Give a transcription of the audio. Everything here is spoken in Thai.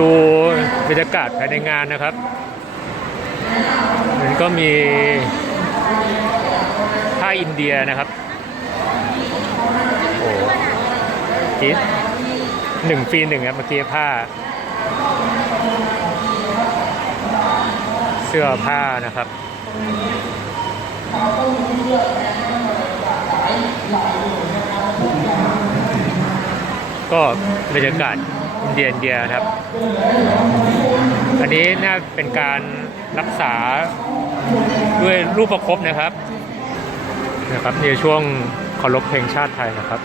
ดูบรรยากาศภายในงานนะครับ มันก็มีผ้าอินเดียนะครับ โอ้คิดหนึ่งฟีหนึ่งครับเมื่อกี้ผ้า เสื้อผ้านะครับ ก็บรรยากาศ อินเดียนเดียครับ อันนี้น่าเป็นการรักษาด้วยรูปประคบนะครับนะครับในช่วงเคารพเพลงชาติไทยนะครับ